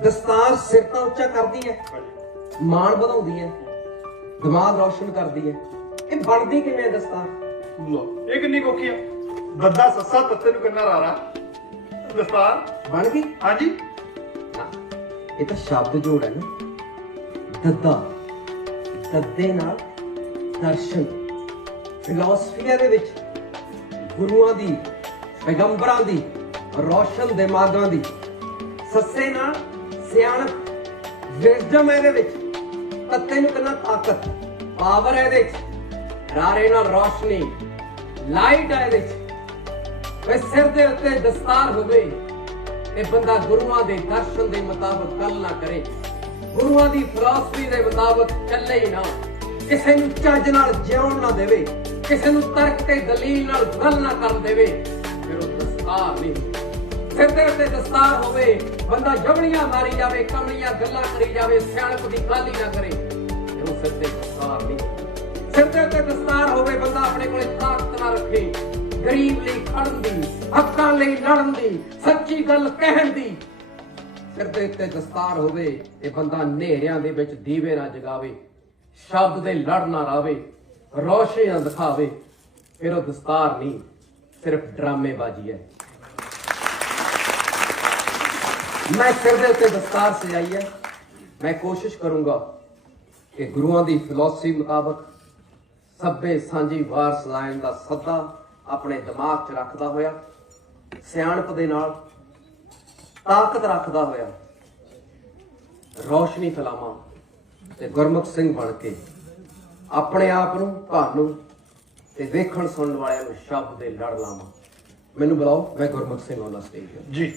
ਦਸਤਾਰ ਸਿਰ ਤੋਂ ਉੱਚਾ ਕਰਦੀ ਹੈ ਮਾਣ ਵਧਾਉਂਦੀ ਹੈ ਦਿਮਾਗ ਰੌਸ਼ਨ ਕਰਦੀ ਹੈ। ਇਹ ਬਣਦੀ ਕਿਵੇਂ ਹੈ ਦਸਤਾਰ? ਲੋ ਇਹ ਕਿੰਨੀ ਕੋਖੀ ਆ? ਦੱਦਾ ਸੱਸਾ ਤੱਤੇ ਨੂੰ ਕਿੰਨਾ ਰਾਰਾ? ਦਸਤਾਰ? ਬਣ ਗਈ? ਹਾਂਜੀ। ਇਹ ਤਾਂ ਸ਼ਬਦ ਜੋੜ ਹੈ ਨਾ। ਦੱਦਾ ਦੱਦੇ ਨਾਲ ਦਰਸ਼ਨ। ਫਿਲਾਸਫੀਆ ਦੇ ਵਿੱਚ ਗੁਰੂਆਂ ਦੀ ਪੈਗੰਬਰਾਂ ਦੀ ਰੋਸ਼ਨ ਦਿਮਾਗਾਂ ਦੀ ਸੱਸੇ ਨਾਲ ਸਿਆਣਪ ਵਿਜ਼ਡਮ ਇਹਦੇ ਵਿੱਚ। ਤੱਤੇ ਨੂੰ ਕਿੰਨਾ ਤਾਕਤ ਪਾਵਰ ਹੈ ਇਹਦੇ ਵਿੱਚ। ਰਾਰੇ ਨਾਲ ਰੋਸ਼ਨੀ ਲਾਈਟ ਹੈ ਇਹਦੇ ਵਿੱਚ। ਵੇ ਸਿਰ ਦੇ ਉੱਤੇ ਦਸਤਾਰ ਹੋਵੇ ਤੇ ਬੰਦਾ ਗੁਰੂਆਂ ਦੇ ਦਰਸ਼ਨ ਦੇ ਮੁਤਾਬਕ ਗੱਲ ਨਾ ਕਰੇ। ਗੁਰੂਆਂ ਦੀ ਫਿਲਾਸਫੀ ਦੇ ਮੁਤਾਬਕ ਚੱਲੇ ਹੀ ਨਾ। ਕਿਸੇ ਨੂੰ ਚੱਜ ਨਾਲ ਜਿਉਣ ਨਾ ਦੇਵੇ। ਕਿਸੇ ਨੂੰ ਤਰਕ ਤੇ ਦਲੀਲ ਨਾਲ ਗੱਲ ਨਾ ਕਰਨ ਦੇਵੇ। ਫਿਰ ਉਹ ਦਸਤਾਰ ਨਹੀਂ ਸਿਰ ਦੇ ਉੱਤੇ ਦਸਤਾਰ ਹੋਵੇ ਬੰਦਾ ਜਵਣੀਆਂ ਮਾਰੀ ਜਾਵੇ ਕਮਲੀਆਂ ਗੱਲਾਂ ਕਰੀ ਜਾਵੇ, ਸਿਆਣਪ ਦੀ ਗੱਲ ਹੀ ਨਾ ਕਰੇ। ਫਿਰ ਸਿਰ ਤੇ ਦਸਤਾਰ ਨਹੀਂ। ਸਿਰ ਦੇ ਉੱਤੇ ਦਸਤਾਰ ਹੋਵੇ, ਬੰਦਾ ਆਪਣੇ ਕੋਲੇ ਤਾਕਤ ਨਾ ਰੱਖੇ। ਗਰੀਬ ਲਈ ਖੜਨ ਦੀ, ਹੱਕਾਂ ਲਈ ਲੜਨ ਦੀ, ਸੱਚੀ ਗੱਲ ਕਹਿਣ ਦੀ। ਸਿਰ ਦੇ ਉੱਤੇ ਦਸਤਾਰ ਹੋਵੇ ਇਹ ਬੰਦਾ ਹਨੇਰਿਆਂ ਦੇ ਵਿੱਚ ਦੀਵੇ ਨਾ ਜਗਾਵੇ, ਸ਼ਬਦ ਦੇ ਲੜ ਨਾ ਰਾਵੇ ਰੋਸ਼ਨੀਆਂ ਦਿਖਾਵੇ, ਫਿਰ ਉਹ ਦਸਤਾਰ ਨਹੀਂ, ਸਿਰਫ ਡਰਾਮੇਬਾਜ਼ੀ ਹੈ। ਮੈਂ ਸਿਰ ਦੇ ਉੱਤੇ ਦਸਤਾਰ ਸਜਾਈ ਹੈ। ਮੈਂ ਕੋਸ਼ਿਸ਼ ਕਰੂੰਗਾ ਕਿ ਗੁਰੂਆਂ ਦੀ ਫਿਲਾਸਫੀ ਮੁਤਾਬਕ ਸਭੇ ਸਾਂਝੀ ਵਾਰਸ ਲਾਇਨ ਦਾ ਸੱਦਾ ਆਪਣੇ ਦਿਮਾਗ 'ਚ ਰੱਖਦਾ ਹੋਇਆ, ਸਿਆਣਪ ਦੇ ਨਾਲ ਤਾਕਤ ਰੱਖਦਾ ਹੋਇਆ, ਰੌਸ਼ਨੀ ਫੈਲਾਵਾਂ ਤੇ ਗੁਰਮੁਖ ਸਿੰਘ ਬਣ ਕੇ ਆਪਣੇ ਆਪ ਨੂੰ ਤੁਹਾਨੂੰ ਤੇ ਵੇਖਣ ਸੁਣਨ ਵਾਲਿਆਂ ਨੂੰ ਸ਼ਬਦ ਦੇ ਲੜ ਲਾਵਾਂ। ਮੈਨੂੰ ਬੁਲਾਓ, ਮੈਂ ਗੁਰਮੁਖ ਸਿੰਘ ਆਉਣਾ ਸਟੇਜ ਜੀ।